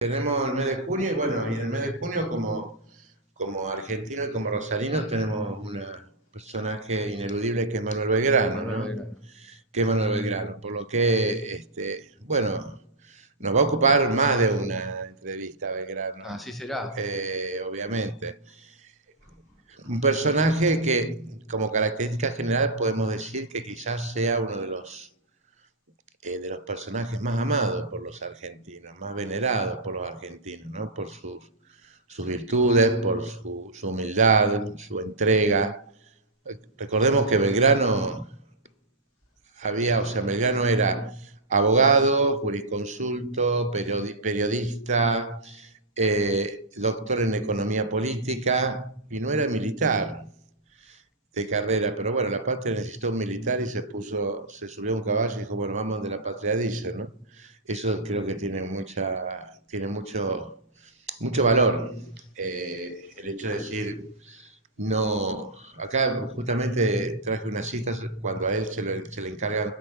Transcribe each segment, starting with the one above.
Tenemos el mes de junio y bueno, y en el mes de junio como argentinos y como rosarinos tenemos un personaje ineludible que es Manuel Belgrano, Manuel ¿no? Belgrano. Que es Manuel Belgrano, por lo que, bueno, nos va a ocupar más de una entrevista a Belgrano, Así será. obviamente. Un personaje que como característica general podemos decir que quizás sea uno de los personajes más amados por los argentinos, más venerados por los argentinos, ¿no? Por sus virtudes, por su humildad, su entrega. Recordemos que Belgrano Belgrano era abogado, jurisconsulto, periodista, doctor en economía política y no era militar de carrera, pero bueno, la patria necesitó un militar y se subió a un caballo y dijo, bueno, vamos donde la patria dice, ¿no? Eso creo que tiene mucho valor. El hecho de decir, no, acá justamente traje unas citas cuando a él se le encargan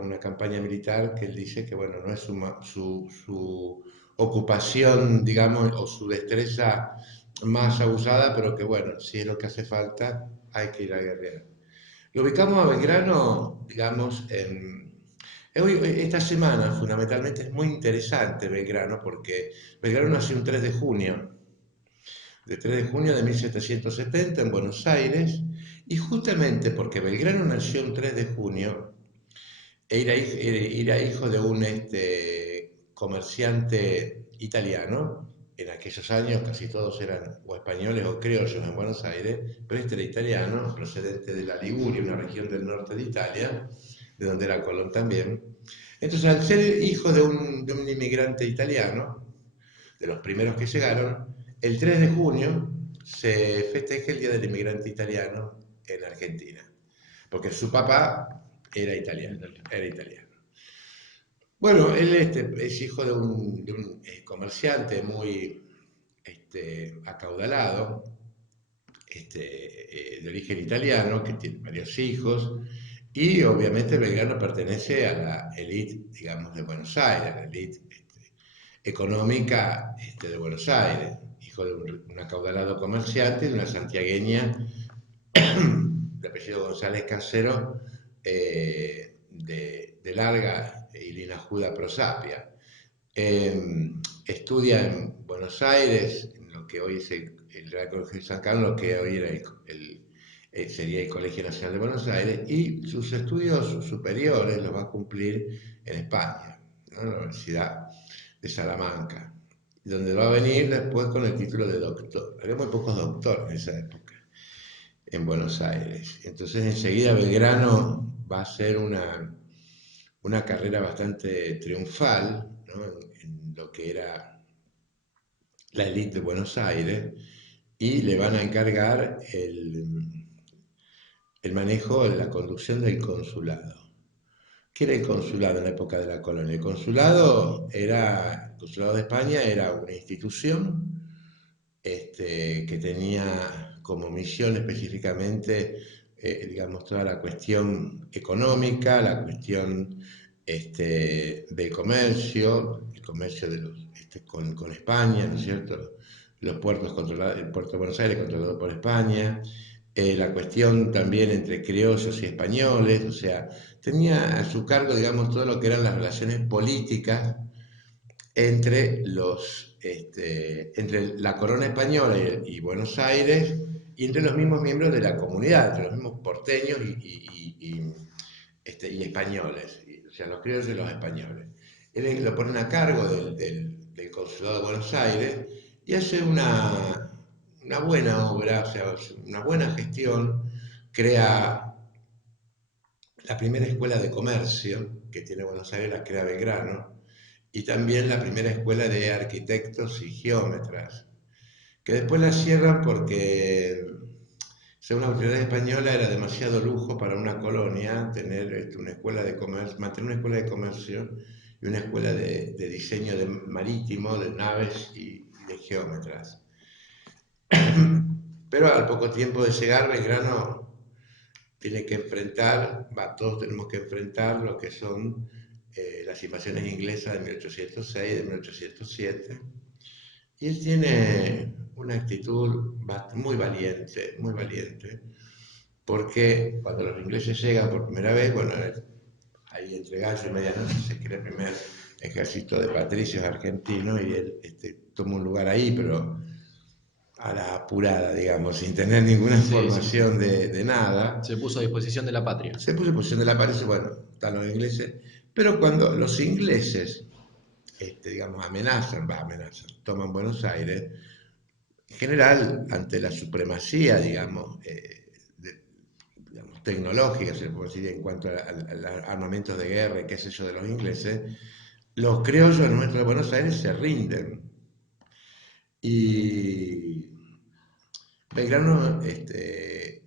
una campaña militar que él dice que, bueno, no es su ocupación, digamos, o su destreza más abusada, pero que, bueno, si es lo que hace falta, hay que ir a guerrear. Lo ubicamos a Belgrano, digamos, esta semana fundamentalmente es muy interesante Belgrano porque Belgrano nació un 3 de junio, de 3 de junio de 1770 en Buenos Aires, y justamente porque Belgrano nació un 3 de junio, era hijo de un comerciante italiano. En aquellos años casi todos eran o españoles o criollos en Buenos Aires, pero este era italiano, procedente de la Liguria, una región del norte de Italia, de donde era Colón también. Entonces, al ser hijo de un inmigrante italiano, de los primeros que llegaron, el 3 de junio se festeja el Día del Inmigrante Italiano en Argentina, porque su papá era italiano, Italiano. era italiano. Bueno, él es hijo de un comerciante muy acaudalado, de origen italiano, que tiene varios hijos, y obviamente Belgrano pertenece a la élite, digamos, de Buenos Aires, a la élite económica de Buenos Aires, hijo de un acaudalado comerciante, de una santiagueña de apellido González Casero, de larga y linajuda prosapia. Estudia en Buenos Aires, en lo que hoy es el Real Colegio de San Carlos, lo que hoy era sería el Colegio Nacional de Buenos Aires, y sus estudios superiores los va a cumplir en España, ¿no? En la Universidad de Salamanca, donde va a venir después con el título de doctor. Había muy pocos doctores en esa época en Buenos Aires. Entonces enseguida Belgrano va a ser una carrera bastante triunfal, ¿no? En lo que era la élite de Buenos Aires y le van a encargar el manejo, la conducción del consulado. ¿Qué era el consulado en la época de la colonia? El consulado de España era una institución que tenía como misión específicamente, digamos, toda la cuestión económica, la cuestión del comercio, el comercio con España, ¿no es cierto? Los puertos controlados, el puerto de Buenos Aires controlado por España, la cuestión también entre criollos y españoles, o sea, tenía a su cargo, digamos, todo lo que eran las relaciones políticas entre la corona española y Buenos Aires y entre los mismos miembros de la comunidad, entre los mismos porteños y españoles, o sea, los criollos y los españoles. Él lo ponen a cargo del Consulado de Buenos Aires y hace una buena obra, o sea, una buena gestión, crea la primera escuela de comercio que tiene Buenos Aires, la crea Belgrano, y también la primera escuela de arquitectos y geómetras, que después la cierran porque, según la autoridad española, era demasiado lujo para una colonia tener una escuela de comercio, mantener una escuela de comercio y una escuela de diseño marítimo, de naves y de geómetras. Pero al poco tiempo de llegar, Belgrano tiene que enfrentar, todos tenemos que enfrentar lo que son las invasiones inglesas de 1806, de 1807. Y él tiene una actitud muy valiente, porque cuando los ingleses llegan por primera vez, bueno, ahí entre gallo y medianoche se crea el primer ejército de patricios argentinos y él toma un lugar ahí, pero a la apurada, digamos, sin tener ninguna formación de nada. Se puso a disposición de la patria. Se puso a disposición de la patria, bueno, están los ingleses, pero cuando los ingleses, digamos, amenazan, toman Buenos Aires, en general, ante la supremacía, digamos, digamos tecnológica, se puede decir, en cuanto a armamentos de guerra y qué sé yo de los ingleses, los criollos nuestros de Buenos Aires se rinden. Y Belgrano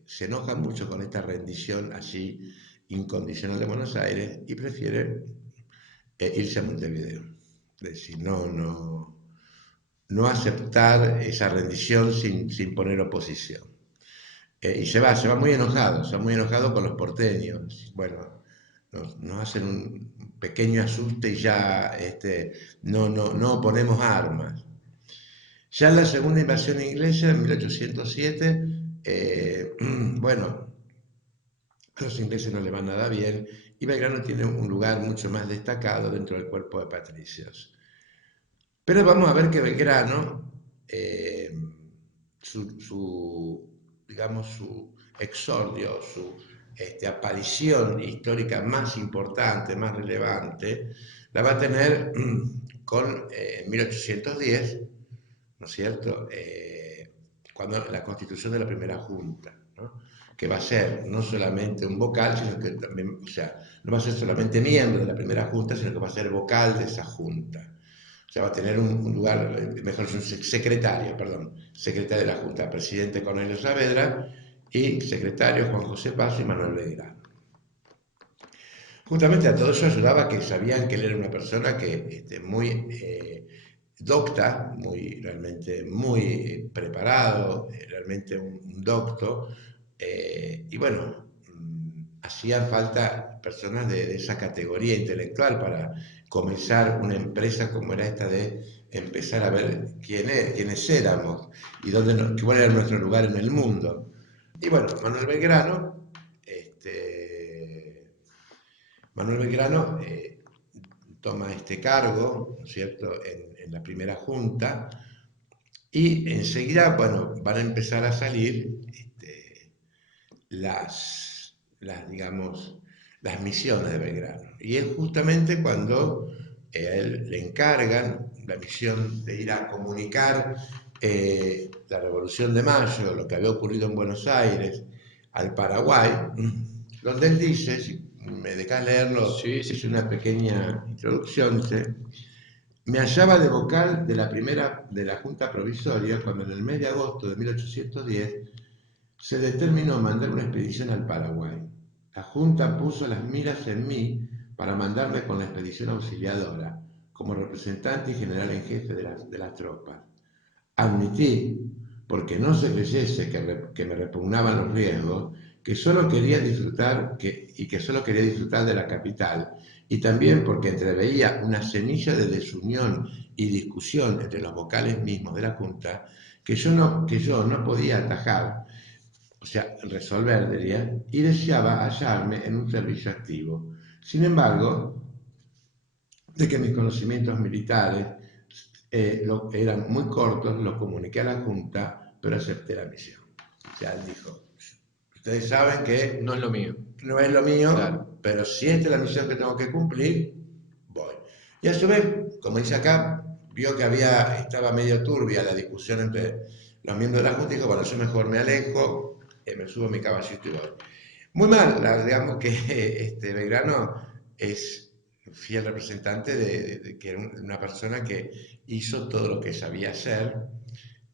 se enoja mucho con esta rendición así incondicional de Buenos Aires y prefiere irse a Montevideo. Es decir, no aceptar esa rendición sin poner oposición. Y se va muy enojado con los porteños. Bueno, nos hacen un pequeño asuste y ya no ponemos armas. Ya en la segunda invasión inglesa, en 1807, bueno, a los ingleses no les va nada bien y Belgrano tiene un lugar mucho más destacado dentro del cuerpo de patricios. Pero vamos a ver que Belgrano, digamos, su exordio, su aparición histórica más importante, más relevante, la va a tener con 1810, ¿no es cierto? Cuando la constitución de la primera junta, ¿no? Que va a ser no solamente un vocal, sino que también, o sea, no va a ser solamente miembro de la primera junta, sino que va a ser vocal de esa junta. O sea, va a tener un lugar, mejor un secretario, perdón, secretario de la Junta, presidente Cornelio Saavedra y secretario Juan José Paso y Manuel Belgrano. Justamente a todo eso ayudaba que sabían que él era una persona que muy docta, realmente muy preparado, realmente un docto, y bueno, hacían falta personas de esa categoría intelectual para comenzar una empresa como era esta de empezar a ver quiénes éramos y cuál era nuestro lugar en el mundo. Y bueno, Manuel Belgrano toma este cargo, ¿no es cierto?, en la primera junta y enseguida, bueno, van a empezar a salir digamos, las misiones de Belgrano. Y es justamente cuando a él le encargan la misión de ir a comunicar la Revolución de Mayo, lo que había ocurrido en Buenos Aires, al Paraguay, donde él dice, si me dejas leerlo, sí. Es una pequeña introducción, dice: me hallaba de vocal de la Junta Provisoria cuando en el mes de agosto de 1810 se determinó mandar una expedición al Paraguay. La Junta puso las miras en mí para mandarme con la expedición auxiliadora, como representante y general en jefe de las tropas. Admití, porque no se creyese que me repugnaban los riesgos, que solo quería disfrutar que solo quería disfrutar de la capital, y también porque entreveía una semilla de desunión y discusión entre los vocales mismos de la Junta que yo no podía atajar, o sea, resolver, diría, y deseaba hallarme en un servicio activo. Sin embargo, de que mis conocimientos militares eran muy cortos, los comuniqué a la Junta, pero acepté la misión. O sea, él dijo, ustedes saben que no es lo mío. No es lo mío, claro. Pero si esta es la misión que tengo que cumplir, voy. Y a su vez, como dice acá, vio que estaba medio turbia la discusión entre los miembros de la Junta y dijo, bueno, yo mejor me alejo, me subo a mi caballito y voy. Muy mal, digamos que Belgrano es fiel representante de que era una persona que hizo todo lo que sabía hacer,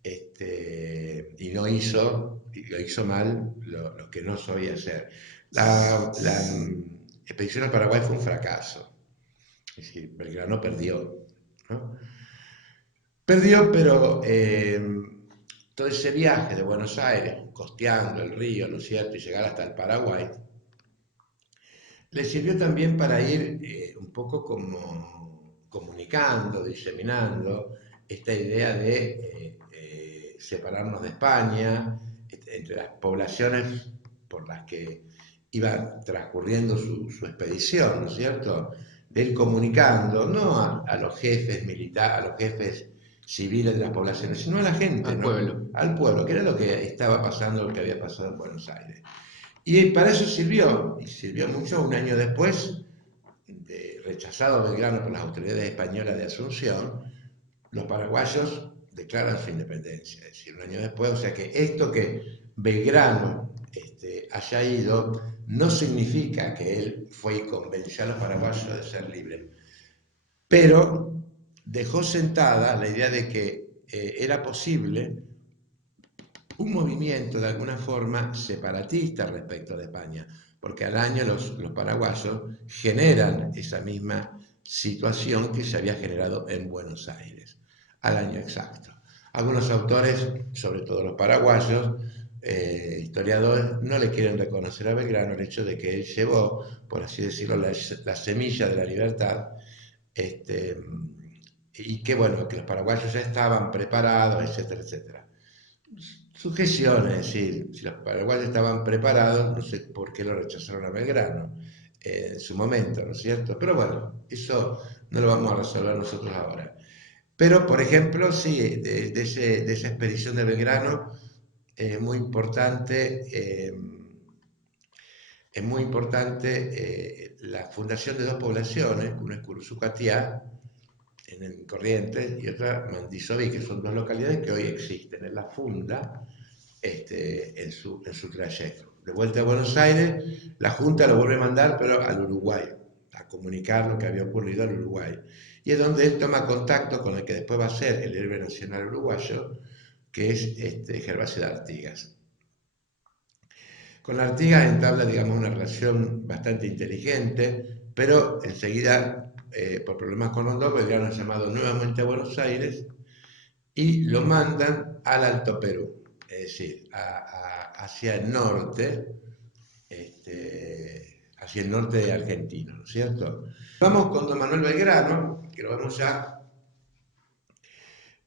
y lo hizo mal lo que no sabía hacer. La expedición al Paraguay fue un fracaso, es decir, Belgrano perdió, ¿no? Perdió, pero todo ese viaje de Buenos Aires, costeando el río, ¿no es cierto?, y llegar hasta el Paraguay, Le sirvió también para ir un poco como comunicando, diseminando esta idea de separarnos de España, entre las poblaciones por las que iba transcurriendo su expedición, ¿no es cierto? De ir comunicando, no a los jefes militares, a los jefes civiles de las poblaciones, sino a la gente, Al ¿no? pueblo. Al pueblo, que era lo que estaba pasando, lo que había pasado en Buenos Aires. Y para eso sirvió, y sirvió mucho un año después, rechazado Belgrano por las autoridades españolas de Asunción, los paraguayos declaran su independencia, es decir, un año después, o sea que esto que Belgrano haya ido no significa que él fue y convenció a los paraguayos de ser libres, pero dejó sentada la idea de que era posible un movimiento de alguna forma separatista respecto de España, porque al año los paraguayos generan esa misma situación que se había generado en Buenos Aires, al año exacto. Algunos autores, sobre todo los paraguayos, historiadores, no le quieren reconocer a Belgrano el hecho de que él llevó, por así decirlo, la semilla de la libertad, este, y que bueno, que los paraguayos ya estaban preparados, etcétera, etcétera. Sugestiones, es decir, si los paraguayos estaban preparados, no sé por qué lo rechazaron a Belgrano en su momento, ¿no es cierto? Pero bueno, eso no lo vamos a resolver nosotros ahora. Pero, por ejemplo, sí, de esa expedición de Belgrano es muy importante la fundación de dos poblaciones, una es Curuzucatiá, en Corrientes, y otra Mandisoví, que son dos localidades que hoy existen. Él la funda en su trayecto. De vuelta a Buenos Aires, la Junta lo vuelve a mandar, pero al Uruguay, a comunicar lo que había ocurrido al Uruguay. Y es donde él toma contacto con el que después va a ser el héroe nacional uruguayo, que es Gervasio de Artigas. Con Artigas entabla, digamos, una relación bastante inteligente, pero enseguida, por problemas con Rondó, Belgrano es llamado nuevamente a Buenos Aires y lo mandan al Alto Perú, es decir, hacia el norte, hacia el norte argentino, ¿no es cierto? Vamos con don Manuel Belgrano, que lo vemos ya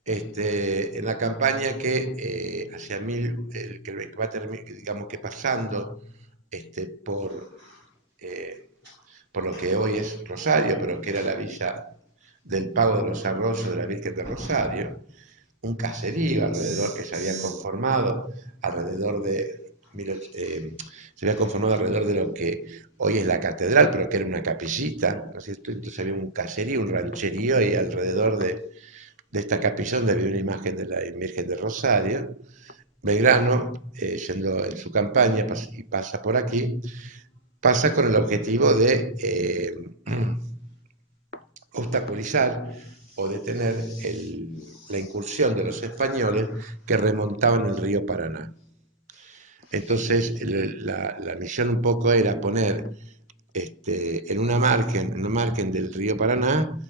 en la campaña que hacia que va a terminar, digamos que pasando por, por lo que hoy es Rosario, pero que era la villa del Pago de los Arroyos de la Virgen de Rosario, un caserío alrededor que se había conformado alrededor de se había conformado alrededor de lo que hoy es la catedral, pero que era una capillita, ¿no es cierto? Entonces había un caserío, un rancherío y alrededor de esta capilla donde había una imagen de la Virgen de Rosario. Belgrano, yendo en su campaña y pasa por aquí, pasa con el objetivo de obstaculizar o detener la incursión de los españoles que remontaban el río Paraná. Entonces la misión un poco era poner en una margen del río Paraná,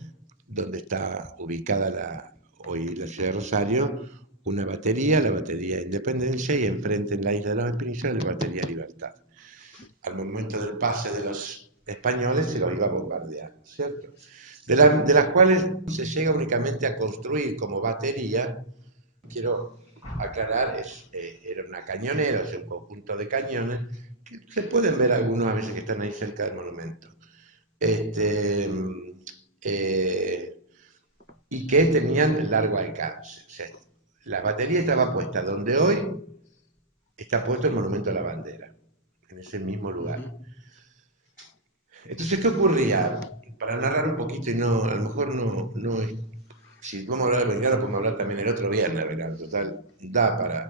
donde está ubicada hoy la ciudad de Rosario, una batería, la batería Independencia, y enfrente en la isla de la Espinillas la batería Libertad. Al momento del pase de los españoles se los iba a bombardear, ¿cierto? De las cuales se llega únicamente a construir como batería, quiero aclarar, era una cañonera, o sea, un conjunto de cañones, que se pueden ver algunos a veces que están ahí cerca del monumento. Este, eh, y que tenían largo alcance. O sea, la batería estaba puesta donde hoy está puesto el monumento a la bandera, en ese mismo lugar. Entonces, ¿qué ocurría? Para narrar un poquito y no, a lo mejor no es, si podemos hablar de Belgrano, podemos hablar también el otro viernes, Belgrano, total,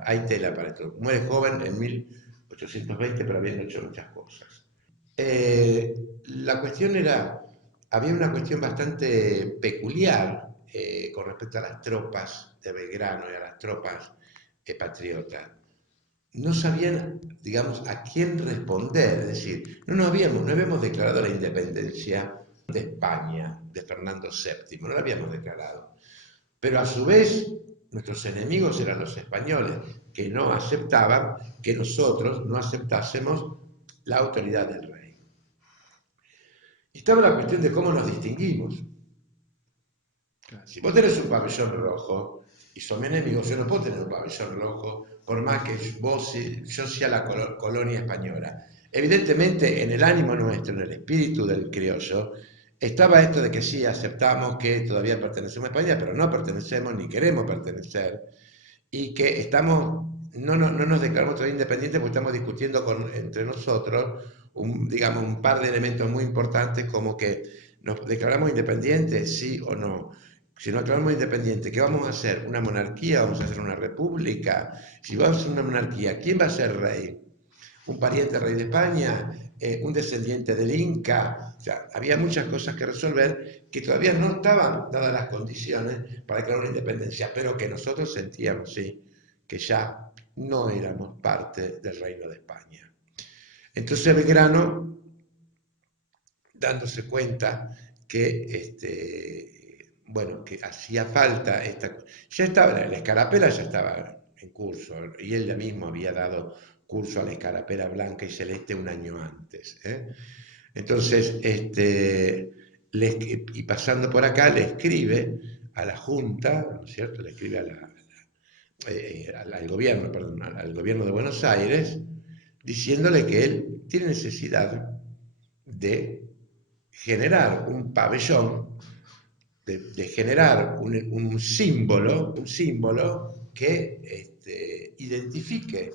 hay tela para esto. Muere joven en 1820, pero habiendo hecho muchas cosas. La cuestión había una cuestión bastante peculiar con respecto a las tropas de Belgrano y a las tropas patriotas. No sabían, digamos, a quién responder, es decir, no habíamos declarado la independencia de España, de Fernando VII, no la habíamos declarado. Pero a su vez, nuestros enemigos eran los españoles, que no aceptaban que nosotros no aceptásemos la autoridad del rey. estaba la cuestión de cómo nos distinguimos. Claro. Si vos tenés un pabellón rojo y sos mi enemigo, yo no puedo tener un pabellón rojo por más que yo sea la colonia española. Evidentemente, en el ánimo nuestro, en el espíritu del criollo, estaba esto de que sí, aceptamos que todavía pertenecemos a España, pero no pertenecemos ni queremos pertenecer, y que no nos declaramos todavía independientes porque estamos discutiendo entre nosotros digamos, un par de elementos muy importantes como que nos declaramos independientes, sí o no. Si nos declaramos independientes, ¿qué vamos a hacer? ¿Una monarquía? ¿Vamos a hacer una república? Si vamos a hacer una monarquía, ¿quién va a ser rey? ¿Un pariente rey de España? ¿Un descendiente del Inca? O sea, había muchas cosas que resolver que todavía no estaban dadas las condiciones para crear una independencia, pero que nosotros sentíamos, sí, que ya no éramos parte del reino de España. Entonces Belgrano, dándose cuenta que, bueno, que hacía falta ya estaba, la escarapela ya estaba en curso, y él ya mismo había dado curso a la escarapela blanca y celeste un año antes. Entonces, y pasando por acá, le escribe a la Junta, ¿no es cierto? Le escribe al gobierno, perdón, al gobierno de Buenos Aires, diciéndole que él tiene necesidad de generar un pabellón, de generar un símbolo que identifique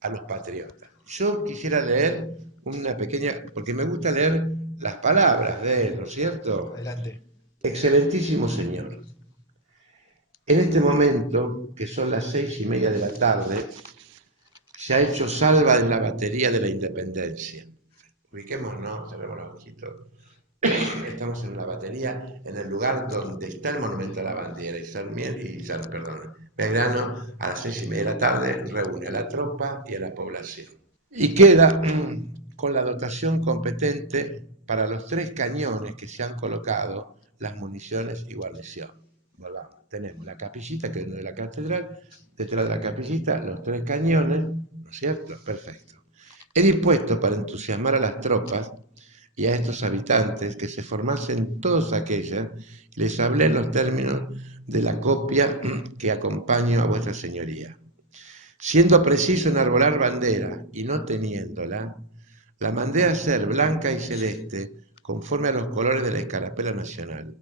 a los patriotas. Yo quisiera leer una pequeña, porque me gusta leer las palabras de él, ¿no es cierto? Adelante. Excelentísimo señor, en este momento, que son las 6:30 de la tarde, se ha hecho salva en la batería de la Independencia. Ubiquémonos, cerremos los ojitos. Estamos en la batería, en el lugar donde está el monumento a la bandera, perdón, Belgrano a las 6:30 de la tarde reúne a la tropa y a la población. Y queda con la dotación competente para los 3 cañones que se han colocado, las municiones y guarnición. Volvamos. Tenemos la capillita, que es de la catedral, detrás de la capillita los 3 cañones, ¿no es cierto? Perfecto. He dispuesto para entusiasmar a las tropas y a estos habitantes que se formasen todos aquellas, y les hablé en los términos de la copia que acompaño a vuestra señoría. Siendo preciso enarbolar bandera y no teniéndola, la mandé a hacer blanca y celeste conforme a los colores de la escarapela nacional.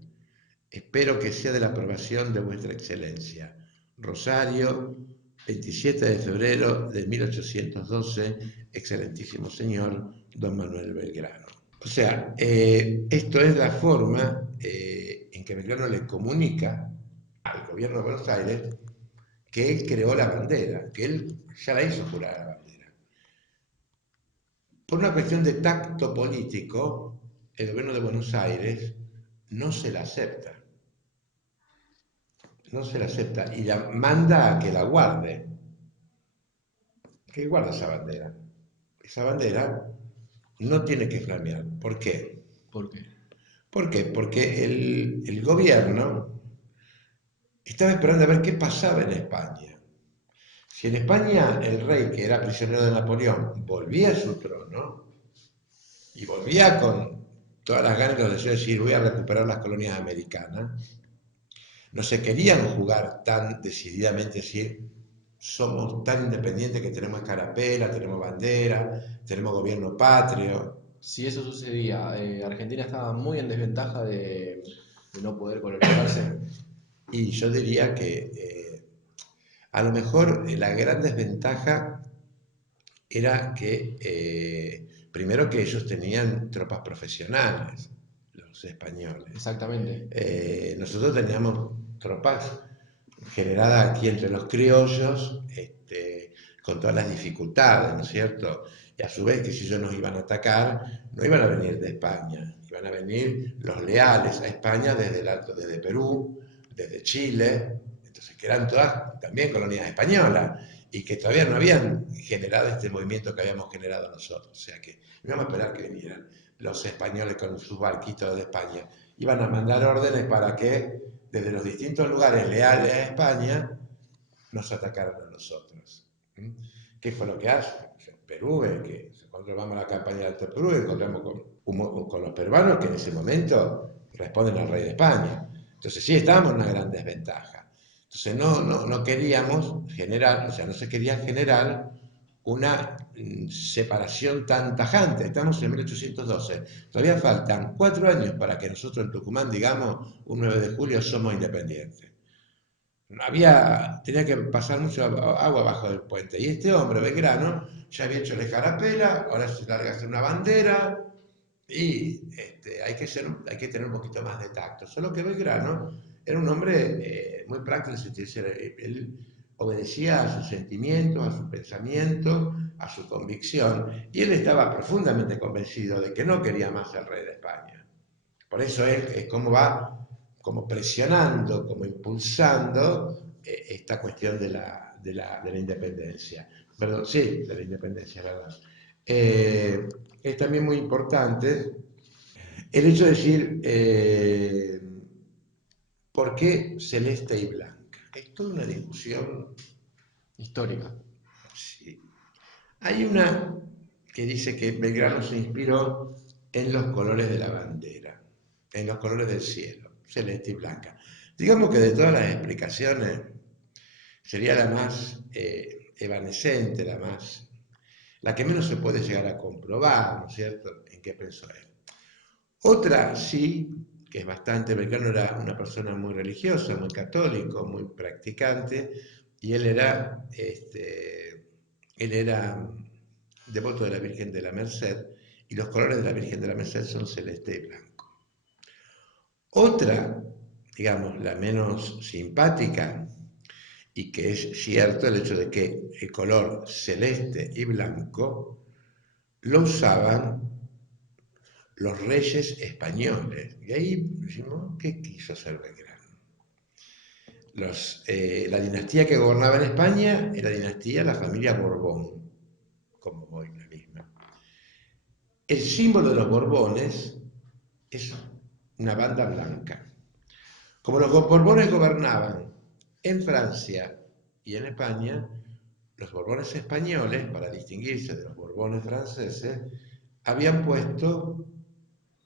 Espero que sea de la aprobación de vuestra excelencia. Rosario, 27 de febrero de 1812, excelentísimo señor don Manuel Belgrano. O sea, esto es la forma en que Belgrano le comunica al gobierno de Buenos Aires que él creó la bandera, que él ya la hizo jurar la bandera. Por una cuestión de tacto político, el gobierno de Buenos Aires no se la acepta. No se la acepta y la manda a que la guarde. Que guarde esa bandera. Esa bandera no tiene que flamear. ¿Por qué? ¿Por qué? ¿Por qué? Porque el gobierno estaba esperando a ver qué pasaba en España. Si en España el rey, que era prisionero de Napoleón, volvía a su trono y volvía con todas las ganas y los deseos de decir voy a recuperar las colonias americanas, no se querían jugar tan decididamente decir somos tan independientes que tenemos escarapela, tenemos bandera, tenemos gobierno patrio. Si eso sucedía, Argentina estaba muy en desventaja de no poder colonizarse. Y yo diría que a lo mejor la gran desventaja era que, primero que ellos tenían tropas profesionales, los españoles. Exactamente. Nosotros teníamos tropas generadas aquí entre los criollos, con todas las dificultades, ¿no es cierto? Y a su vez que si ellos nos iban a atacar, no iban a venir de España, iban a venir los leales a España desde el Alto, desde Perú, desde Chile, entonces que eran todas también colonias españolas y que todavía no habían generado este movimiento que habíamos generado nosotros. O sea que no íbamos a esperar que vinieran los españoles con sus barquitos de España. Iban a mandar órdenes para que desde los distintos lugares leales a España nos atacaran a nosotros. ¿Qué fue lo que hace? Perú, que nosotros vamos a la campaña de Alto Perú y encontramos con los peruanos que en ese momento responden al rey de España. Entonces sí estábamos en una gran desventaja. Entonces no queríamos generar, o sea, no se quería generar una separación tan tajante. Estamos en 1812. Todavía faltan 4 años para que nosotros en Tucumán digamos un 9 de julio somos independientes. Tenía que pasar mucho agua bajo del puente. Y este hombre, Belgrano, ya había hecho la escarapela, ahora se larga a hacer una bandera y hay que tener un poquito más de tacto. Solo que Belgrano era un hombre muy práctico, él obedecía a sus sentimientos, a su pensamiento, a su convicción, y él estaba profundamente convencido de que no quería más al rey de España. Por eso es como va como presionando, como impulsando esta cuestión de la independencia. Perdón, sí, de la independencia, ¿verdad? Es también muy importante el hecho de decir por qué celeste y blanca. Es toda una discusión Histórica. sí. Hay una que dice que Belgrano se inspiró en los colores de la bandera, en los colores del cielo, celeste y blanca. Digamos que de todas las explicaciones sería la más evanescente, la que menos se puede llegar a comprobar, ¿no es cierto?, en qué pensó él. Otra sí, que es bastante, Belgrano era una persona muy religiosa, muy católico, muy practicante, y él era devoto de la Virgen de la Merced, y los colores de la Virgen de la Merced son celeste y blanco. Otra, digamos, la menos simpática, y que es cierto el hecho de que el color celeste y blanco lo usaban los reyes españoles. Y ahí decimos, ¿qué quiso hacer Belgrano? La dinastía que gobernaba en España era la familia Borbón, como hoy la misma. El símbolo de los Borbones es una banda blanca. Como los Borbones gobernaban en Francia y en España, los Borbones españoles, para distinguirse de los Borbones franceses, habían puesto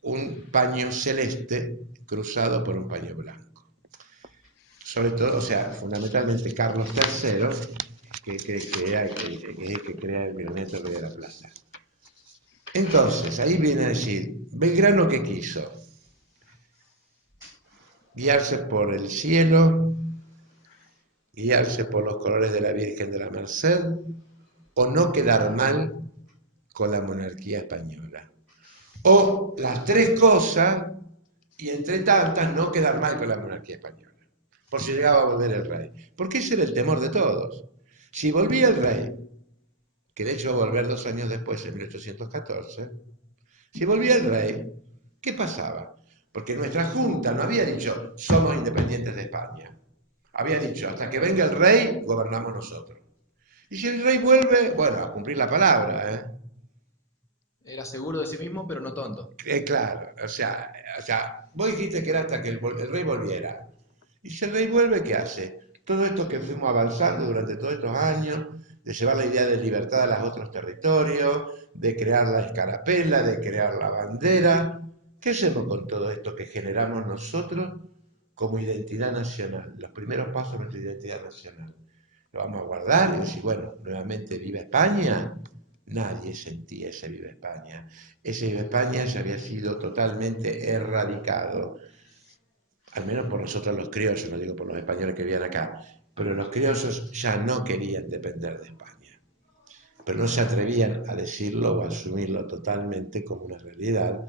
un paño celeste cruzado por un paño blanco. Sobre todo, o sea, fundamentalmente Carlos III, que es el que crea el Virreinato de la Plaza. Entonces, ahí viene a decir, Belgrano, ¿qué quiso? Guiarse por el cielo, guiarse por los colores de la Virgen de la Merced, o no quedar mal con la monarquía española. O las tres cosas, y entre tantas no quedar mal con la monarquía española, por si llegaba a volver el rey. Porque ese era el temor de todos. Si volvía el rey, que de hecho va a volver 2 años después, en 1814, si volvía el rey, ¿qué pasaba? Porque nuestra junta no había dicho, somos independientes de España. Había dicho, hasta que venga el rey, gobernamos nosotros. Y si el rey vuelve, bueno, a cumplir la palabra, ¿eh? Era seguro de sí mismo, pero no tonto. Claro, o sea, vos dijiste que era hasta que el rey volviera. Y si el rey vuelve, ¿qué hace? Todo esto que fuimos avanzando durante todos estos años, de llevar la idea de libertad a los otros territorios, de crear la escarapela, de crear la bandera, ¿qué hacemos con todo esto que generamos nosotros como identidad nacional? Los primeros pasos de nuestra identidad nacional. Lo vamos a guardar y decir, bueno, nuevamente viva España. Nadie sentía ese viva España. Ese viva España ya había sido totalmente erradicado, al menos por nosotros los criollos, no digo por los españoles que vivían acá, pero los criollos ya no querían depender de España, pero no se atrevían a decirlo o a asumirlo totalmente como una realidad,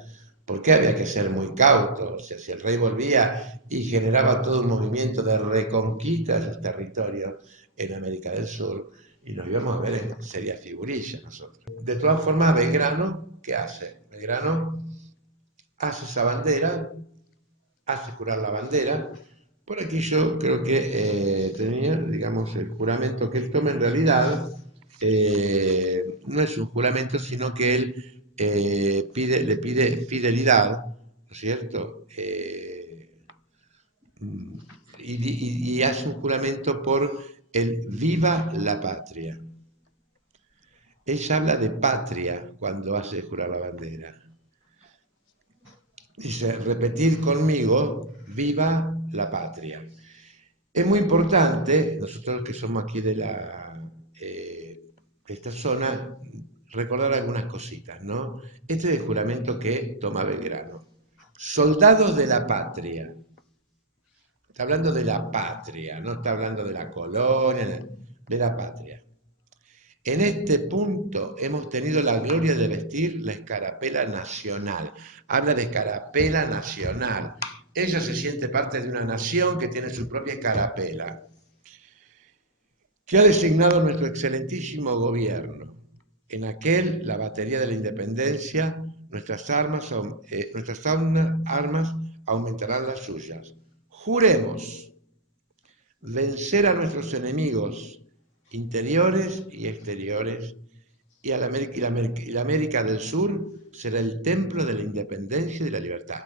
porque había que ser muy cautos. O sea, si el rey volvía y generaba todo un movimiento de reconquista de esos territorios en América del Sur, y nos íbamos a ver en seria figurilla nosotros. De todas formas, Belgrano, ¿qué hace? Belgrano hace esa bandera, hace curar la bandera. Por aquí yo creo que tenía, digamos, el juramento que él toma en realidad no es un juramento, sino que él le pide fidelidad, ¿no es cierto? Y hace un juramento por el viva la patria. ella habla de patria cuando hace jurar la bandera. Dice, repetir conmigo, viva la patria. Es muy importante, nosotros que somos aquí de esta zona, recordar algunas cositas, ¿no? Este es el juramento que toma Belgrano. Soldados de la patria. Está hablando de la patria, no está hablando de la colonia, de la patria. En este punto hemos tenido la gloria de vestir la escarapela nacional. Habla de escarapela nacional. Ella se siente parte de una nación que tiene su propia escarapela, que ha designado nuestro excelentísimo gobierno. En aquel, la batería de la independencia, nuestras armas aumentarán las suyas. Juremos vencer a nuestros enemigos interiores y exteriores, y la América del Sur será el templo de la independencia y de la libertad.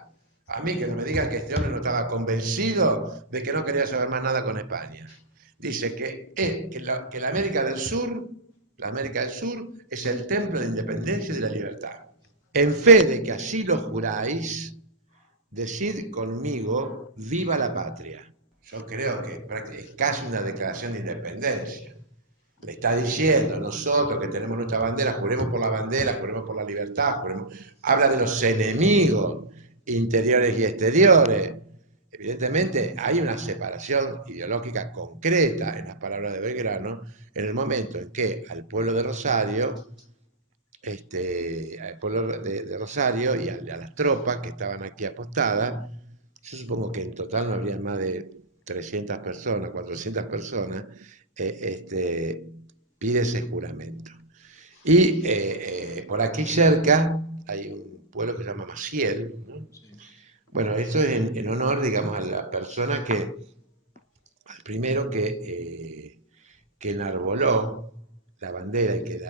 A mí que no me digan que este hombre no estaba convencido de que no quería saber más nada con España. Dice que la América del Sur, la América del Sur es el templo de la independencia y de la libertad. En fe de que así lo juráis, decid conmigo, viva la patria. Yo creo que es casi una declaración de independencia. Le está diciendo nosotros que tenemos nuestra bandera, juremos por la bandera, juremos por la libertad, habla de los enemigos interiores y exteriores. Evidentemente hay una separación ideológica concreta en las palabras de Belgrano en el momento en que al pueblo de Rosario, al pueblo de Rosario y a las tropas que estaban aquí apostadas, yo supongo que en total no habría más de 300 personas, 400 personas, pide ese juramento. Y por aquí cerca hay un pueblo que se llama Maciel, ¿no? Bueno, esto es en honor, digamos, a la persona al primero que enarboló la bandera y que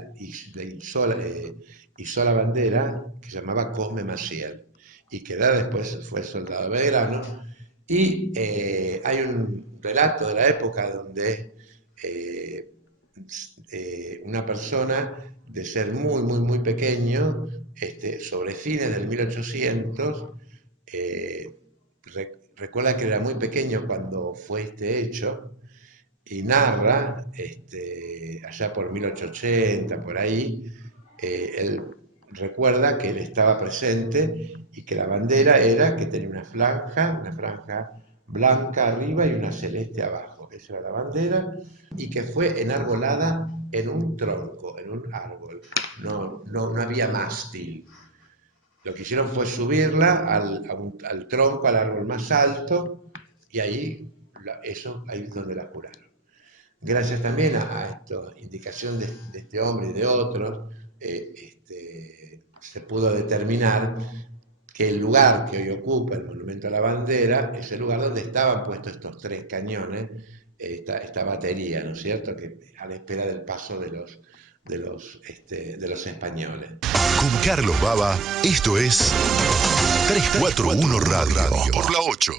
hizo la bandera, que se llamaba Cosme Maciel, y que después fue soldado de Belgrano. Y hay un relato de la época donde una persona de ser muy, muy, muy pequeño, sobre fines del 1800, recuerda que era muy pequeño cuando fue este hecho, y narra, allá por 1880, por ahí, él recuerda que él estaba presente y que la bandera era que tenía una franja blanca arriba y una celeste abajo. Esa era la bandera, y que fue enarbolada en un tronco, en un árbol. No había mástil. Lo que hicieron fue subirla al tronco, al árbol más alto, y ahí es donde la juraron. Gracias también a esta indicación de este hombre y de otros, se pudo determinar que el lugar que hoy ocupa el Monumento a la Bandera es el lugar donde estaban puestos estos 3 cañones, esta batería, ¿no es cierto?, que a la espera del paso de los españoles. Con Carlos Baba, esto es 341 Radio, por la 8.